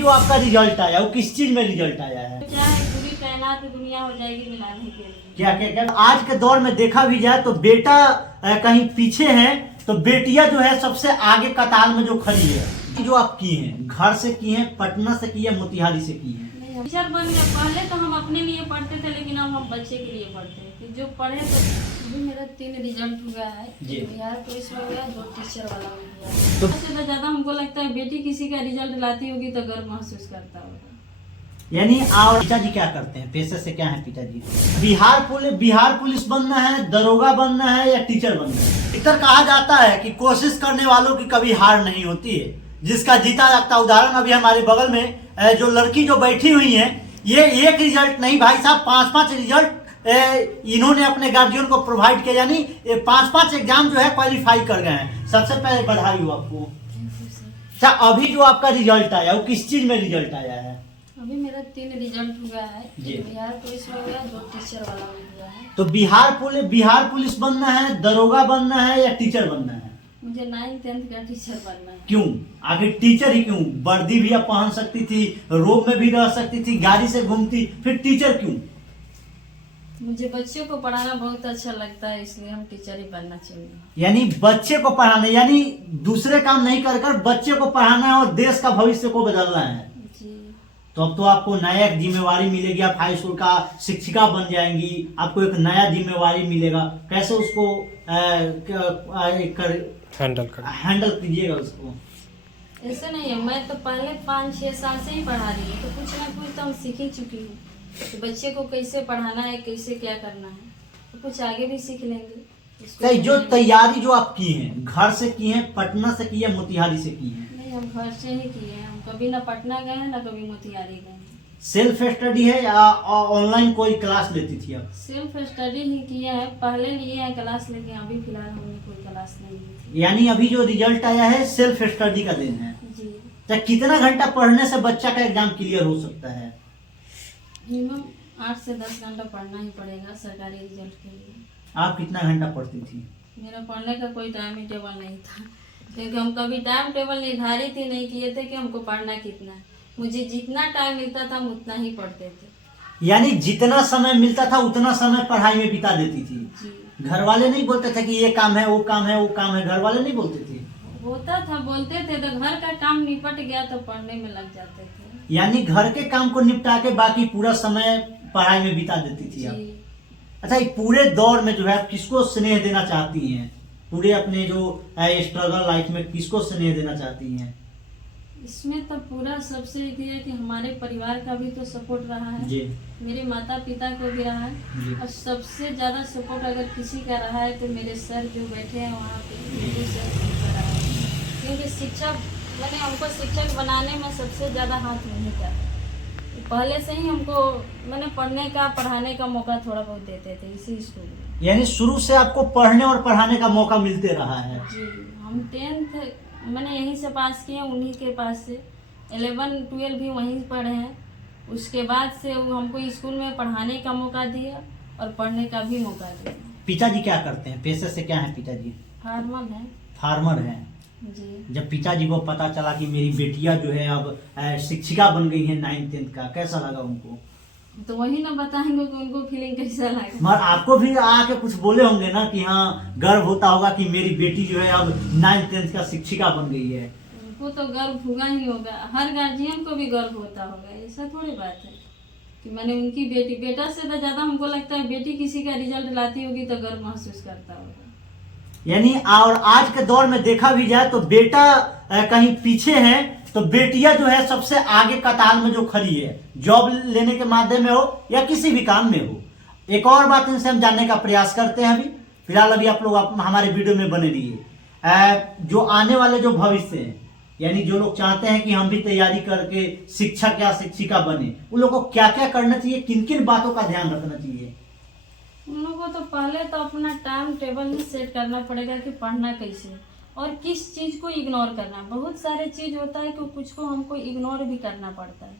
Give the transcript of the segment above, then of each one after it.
जो आपका रिजल्ट आया वो किस चीज में रिजल्ट आया है? क्या है, पूरी कायनात दुनिया हो जाएगी मिलाने के लिए। क्या क्या क्या आज के दौर में देखा भी जाए तो बेटा कहीं पीछे है तो बेटियां जो है सबसे आगे कतार में जो खड़ी है। जो आप की हैं घर से की हैं, पटना से की है, मोतिहारी से की है? टीचर बन गए। पहले तो हम अपने लिए पढ़ते थे, लेकिन अब हम बच्चे के लिए पढ़ते हैं कि जो पढ़े तो अभी मेरा 3 रिजल्ट हुआ है। बिहार पुलिस में हुआ, 2 टीचर वाला हो गया। सबसे तो ज्यादा हमको लगता है बेटी किसी का रिजल्ट लाती होगी तो गर्व महसूस करता होगा। यानी और पिताजी क्या करते हैं, पेशे से क्या है पिताजी? बिहार पुलिस बनना है, दरोगा बनना है या टीचर बनना है? इधर कहा जाता है कि कोशिश करने वालों की कभी हार नहीं होती है, जिसका जीता जागता उदाहरण अभी हमारे बगल में जो लड़की जो बैठी हुई है, ये एक रिजल्ट नहीं भाई साहब 5-5 रिजल्ट इन्होंने अपने गार्जियन को प्रोवाइड किया, यानी 5-5 एग्जाम जो है क्वालिफाई कर गए हैं। सबसे पहले बधाई हो आपको। अच्छा, अभी जो आपका रिजल्ट आया वो किस चीज में रिजल्ट आया है? अभी मेरा 3 रिजल्ट हुआ है। बिहार पुलिस में हुआ, 2 टीचर वाला हो गया है। तो बिहार पुलिस बनना है, दरोगा बनना है या टीचर बनना है? मुझे 9th-10th का टीचर बनना है। क्यों? आगे टीचर ही क्यों? वर्दी भी आप पहन सकती थी, रोब में भी रह सकती थी, गाड़ी से घूमती, फिर टीचर क्यों? मुझे बच्चों को पढ़ाना बहुत अच्छा लगता है, इसलिए हम टीचर ही बनना चाहिए। यानी बच्चे को पढ़ाना, यानी दूसरे काम नहीं कर बच्चे को पढ़ाना है और देश का भविष्य को बदलना है। तो अब तो आपको नया एक जिम्मेवारी मिलेगी, आप हाई स्कूल का शिक्षिका बन जाएंगी, आपको एक नया जिम्मेवारी मिलेगा। कैसे उसको हैंडल कीजिएगा उसको? ऐसे नहीं है, मैं तो पहले 5-6 साल से ही पढ़ा रही हूँ, तो कुछ ना कुछ तो हम सीख ही चुकी हूँ। तो बच्चे को कैसे पढ़ाना है, कैसे क्या करना है, तो कुछ आगे भी सीख लेंगे। जो तैयारी जो आप की है घर से की है, पटना से की है, मोतिहारी से की है? नहीं, हम घर से ही किए हैं। हम कभी ना पटना गए हैं ना कभी मोतिहारी गए हैं। सेल्फ स्टडी है या ऑनलाइन कोई क्लास लेती थी आप? सेल्फ स्टडी ही किया है, पहले लिए हैं क्लास, लेकिन अभी फिलहाल हमने कोई क्लास नहीं ली थी। यानी अभी जो रिजल्ट आया है सेल्फ स्टडी का देन है जी। तो कितना घंटा पढ़ने से बच्चा का एग्जाम क्लियर हो सकता है? मिनिमम 8 से 10 घंटा पढ़ना ही पड़ेगा सरकारी रिजल्ट के लिए। आप कितना घंटा पढ़ती थी? मेरा पढ़ने का कोई टाइम ही टेबल नहीं था, क्योंकि हम कभी टाइम टेबल निर्धारित ही नहीं किए थे कि हमको पढ़ना कितना है। मुझे जितना टाइम मिलता था हम उतना ही पढ़ते थे। यानी जितना समय मिलता था उतना समय पढ़ाई में बिता देती थी? जी। घर वाले नहीं बोलते थे कि ये काम है, वो काम है, वो काम है? घर वाले नहीं बोलते थे? होता था, बोलते थे, तो घर का काम निपट गया तो पढ़ने में लग जाते थे। यानी घर के काम को निपटा के बाकी पूरा समय पढ़ाई में बिता देती थी आप? अच्छा, ये पूरे दौर में जो है आप किसको स्नेह देना चाहती हैं? पूरे अपने जो स्ट्रगल लाइफ में किसको स्नेह देना चाहती हैं? इसमें तो पूरा सबसे ये है कि हमारे परिवार का भी तो सपोर्ट रहा है जी। मेरे माता पिता को भी रहा है, और सबसे ज्यादा सपोर्ट अगर किसी का रहा है तो मेरे सर जो बैठे हैं वहाँ पे सर का रहा है, क्योंकि शिक्षक मैंने हमको शिक्षक बनाने में सबसे ज्यादा हाथ नहीं था। पहले से ही हमको मैंने पढ़ाने का मौका थोड़ा बहुत देते थे इसी स्कूल में। यानी शुरू से आपको पढ़ने और पढ़ाने का मौका मिलते रहा है? जी। हम 10th मैंने यहीं से पास किया, उन्हीं के पास से। 11-12 भी वहीं पढ़े हैं। उसके बाद से वो हमको स्कूल में पढ़ाने का मौका दिया और पढ़ने का भी मौका दिया। पिताजी क्या करते हैं, पेशे से क्या है पिताजी? फार्मर है। फार्मर है जी। जब पिताजी को पता चला कि मेरी बेटियां जो है अब शिक्षिका बन गई है 9th-10th का, कैसा लगा उनको? तो वही ना बताएंगे कि उनको फीलिंग कैसा लगा। मगर आपको भी आके कुछ बोले होंगे ना कि हाँ गर्व होता होगा कि मेरी बेटी जो है अब 9th-10th का शिक्षिका बन गई है? उनको तो गर्व होगा ही होगा, हर गार्जियन को भी गर्व होता होगा। ऐसा थोड़ी बात है कि मैंने उनकी बेटा से तो ज्यादा हमको लगता है बेटी किसी का रिजल्ट लाती होगी तो गर्व महसूस करता होगा। यानी और आज के दौर में देखा भी जाए तो बेटा कहीं पीछे है तो बेटियां जो है सबसे आगे कतार में जो खड़ी है, जॉब लेने के माध्यम में हो या किसी भी काम में हो। एक और बात इनसे हम जानने का प्रयास करते हैं। अभी फिलहाल आप लोग हमारे वीडियो में बने रहिए। जो आने वाले जो भविष्य है, यानी जो लोग चाहते हैं कि हम भी तैयारी करके शिक्षक या शिक्षिका बने, उन लोगों को क्या क्या करना चाहिए, किन किन बातों का ध्यान रखना चाहिए? उन लोगों को तो पहले तो अपना टाइम टेबल ही सेट करना पड़ेगा कि पढ़ना कैसे और किस चीज को इग्नोर करना। बहुत सारे चीज होता है कि कुछ को हमको इग्नोर भी करना पड़ता है।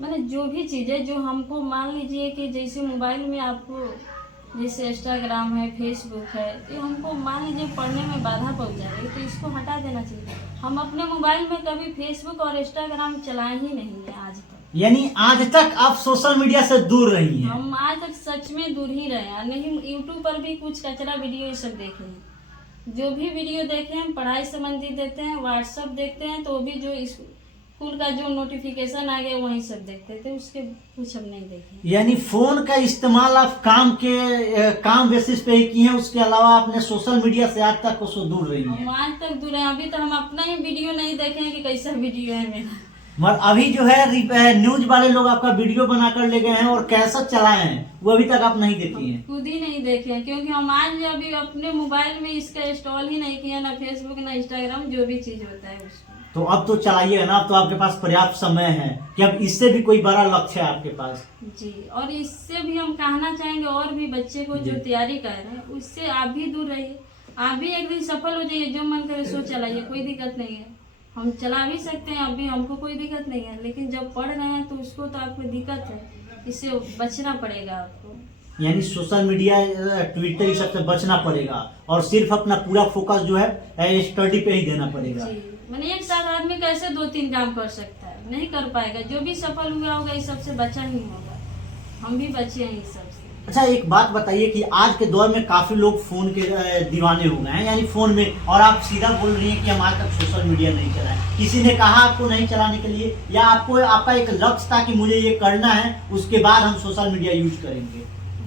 मैंने जो भी चीज़ें जो हमको मान लीजिए कि जैसे मोबाइल में आपको जैसे इंस्टाग्राम है, फेसबुक है, ये हमको मान लीजिए पढ़ने में बाधा पहुंच जा रही है, तो इसको हटा देना चाहिए। हम अपने मोबाइल में कभी फेसबुक और इंस्टाग्राम चलाए ही नहीं है आज तक। यानी आज तक आप सोशल मीडिया से दूर रही हैं? हम आज तक सच में दूर ही रहे हैं। नहीं यूट्यूब पर भी कुछ कचरा वीडियो ये सब देखे हैं, जो भी वीडियो देखे हैं पढ़ाई संबंधी देते हैं, व्हाट्सएप देखते हैं तो भी जो स्कूल का जो नोटिफिकेशन आ गया वही सब देखते थे, उसके कुछ हम नहीं देखे। यानी फोन का इस्तेमाल आप काम बेसिस पे ही किए हैं, उसके अलावा आपने सोशल मीडिया से आज तक उसको दूर रही हैं? हम आज तक दूर हैं। अभी तो हम अपना ही वीडियो नहीं देखे हैं कि कैसा वीडियो है मेरा। मगर अभी जो है न्यूज वाले लोग आपका वीडियो बना कर ले गए हैं और कैसा चलाए हैं वो अभी तक आप नहीं देखी हैं? खुद ही नहीं देखे हैं, क्योंकि हम आज अभी अपने मोबाइल में इसका इंस्टॉल ही नहीं किया, ना फेसबुक ना इंस्टाग्राम, जो भी चीज होता है उसको। तो अब तो चलाइएगा ना, अब तो आपके पास पर्याप्त समय है कि अब इससे भी कोई बड़ा लक्ष्य है आपके पास। जी, और इससे भी हम कहना चाहेंगे और भी बच्चे को जो तैयारी कर रहे हैं उससे आप भी दूर रहिए। आप भी एक दिन सफल हो जाइए, जो मन करे सो चलाइए, कोई दिक्कत नहीं है। हम चला भी सकते हैं अभी, हमको कोई दिक्कत नहीं है, लेकिन जब पढ़ रहे हैं तो उसको तो आपको दिक्कत है, इससे बचना पड़ेगा आपको। यानी सोशल मीडिया, ट्विटर, इस सबसे बचना पड़ेगा और सिर्फ अपना पूरा फोकस जो है स्टडी पे ही देना पड़ेगा। जी, मैंने एक साथ आदमी कैसे 2-3 काम कर सकता है? नहीं कर पाएगा। जो भी सफल हुआ होगा इस सबसे बचा ही होगा, हम भी बचे हैं इस सबसे। अच्छा, एक बात बताइए कि आज के दौर में काफी लोग फोन के दीवाने हो गए हैं, यानी फोन में, और आप सीधा बोल रही हैं कि हम आज तक सोशल मीडिया नहीं चलाए। किसी ने कहा आपको नहीं चलाने के लिए, या आपका एक लक्ष्य था कि मुझे ये करना है, उसके बाद हम सोशल मीडिया यूज करेंगे?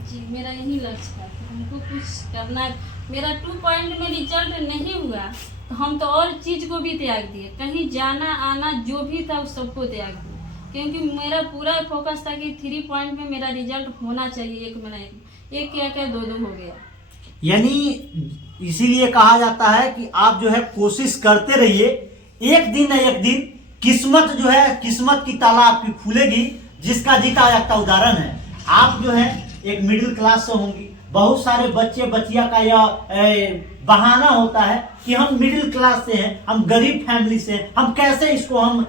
जी, मेरा यही लक्ष्य था कि हमको कुछ करना है। मेरा 2 पॉइंट में रिजल्ट नहीं हुआ तो हम तो और चीज को भी त्याग दिए, कहीं जाना आना जो भी था उस सबको त्याग दिया, क्योंकि मेरा पूरा फोकस था कि 3 पॉइंट में मेरा रिजल्ट होना चाहिए। एक क्या 2 हो गया। यानी इसीलिए कहा जाता है कि आप जो है कोशिश करते रहिए, एक दिन न एक दिन किस्मत की ताला आपकी खुलेगी, जिसका जीता जागता उदाहरण है। आप जो है एक मिडिल क्लास से होंगी, बहुत सारे बच्चिया का यह बहाना होता है कि हम मिडिल क्लास से हैं, हम गरीब फैमिली से हैं, हम कैसे इसको हम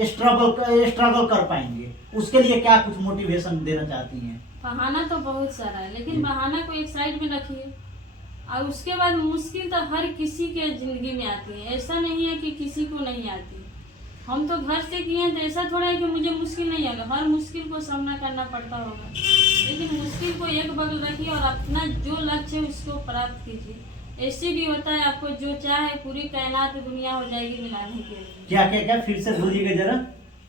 स्ट्रगल कर पाएंगे। उसके लिए क्या कुछ मोटिवेशन देना चाहती हैं? बहाना तो बहुत सारा है, लेकिन बहाना को एक साइड में रखिए, और उसके बाद मुश्किल तो हर किसी के जिंदगी में आती है। ऐसा नहीं है कि किसी को नहीं आती। हम तो घर से किए हैं तो ऐसा थोड़ा है कि मुझे मुश्किल नहीं आएगा, हर मुश्किल को सामना करना पड़ता होगा, लेकिन मुश्किल को एक बगल रखिए और अपना जो लक्ष्य है उसको प्राप्त कीजिए। ऐसे भी होता है, आपको जो चाहे पूरी कायनात दुनिया हो जाएगी मिलाने के लिए। क्या फिर से बोलिएगा जरा।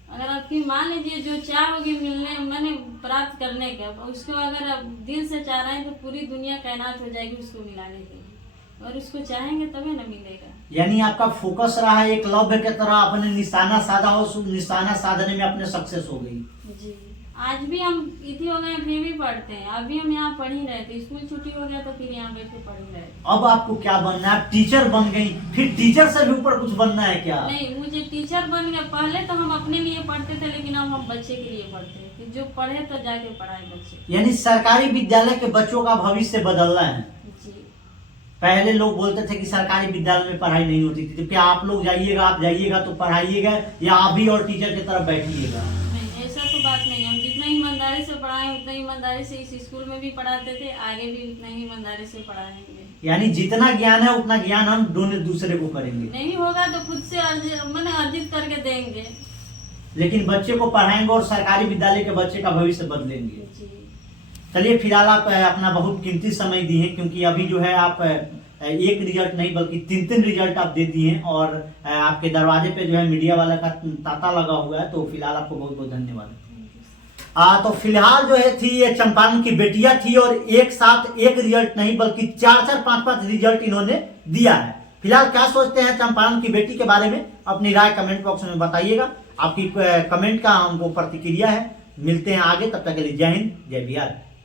अगर आपकी मान लीजिए जो चाहोगे मिलने मैंने प्राप्त करने का, उसको अगर आप दिल से चाह रहे हैं तो पूरी दुनिया कायनात हो जाएगी उसको मिलाने के लिए, और उसको चाहेंगे तभी ना मिलेगा। यानी आपका फोकस रहा है एक लव्य के तरह, अपने निशाना साधा और निशाना साधने में अपने सक्सेस हो गई। जी, आज भी हम इतनी हो गए फिर भी पढ़ते हैं, अभी हम यहाँ पढ़ ही रहे थे, स्कूल छुट्टी हो गया तो फिर यहाँ बैठे पढ़ ही रहे। अब आपको क्या बनना है? आप टीचर बन गई, फिर टीचर से भी ऊपर कुछ बनना है क्या? नहीं, मुझे टीचर बन गया। पहले तो हम अपने लिए पढ़ते थे, लेकिन अब हम बच्चे के लिए पढ़ते हैं कि जो पढ़े तो जाके पढ़ाए बच्चे। यानी सरकारी विद्यालय के बच्चों का भविष्य बदलना है। जी, पहले लोग बोलते थे कि सरकारी विद्यालय में पढ़ाई नहीं होती थी, तो क्या आप जाइएगा तो पढ़ाइएगा, या आप भी और टीचर की तरफ बैठिएगा? नहीं, ऐसा तो बात नहीं। हम जितना ईमानदारी से पढ़ाए उतना ईमानदारी से इस स्कूल में भी पढ़ाते थे, आगे भी उतना ही ईमानदारी से पढ़ाएंगे। यानी जितना ज्ञान है उतना ज्ञान हम दोनों दूसरे को करेंगे। नहीं होगा तो खुद से अर्जित करके देंगे, लेकिन बच्चे को पढ़ाएंगे और सरकारी विद्यालय के बच्चे का भविष्य बदलेंगे। चलिए, फिलहाल आप अपना बहुत कीमती समय दिए, क्योंकि अभी जो है आप एक रिजल्ट नहीं बल्कि 3 रिजल्ट आप दे दिए हैं, और आपके दरवाजे पे जो है मीडिया वाला का तांता लगा हुआ है, तो फिलहाल आपको बहुत बहुत धन्यवाद। तो फिलहाल जो है थी ये चंपारण की बेटियां थी, और एक साथ एक रिजल्ट नहीं बल्कि 4-4, 5-5 रिजल्ट इन्होंने दिया है। फिलहाल क्या सोचते हैं चंपारण की बेटी के बारे में, अपनी राय कमेंट बॉक्स में बताइएगा। आपकी कमेंट का हमको प्रतिक्रिया है। मिलते हैं आगे, तब तक के लिए जय हिंद, जय बिहार।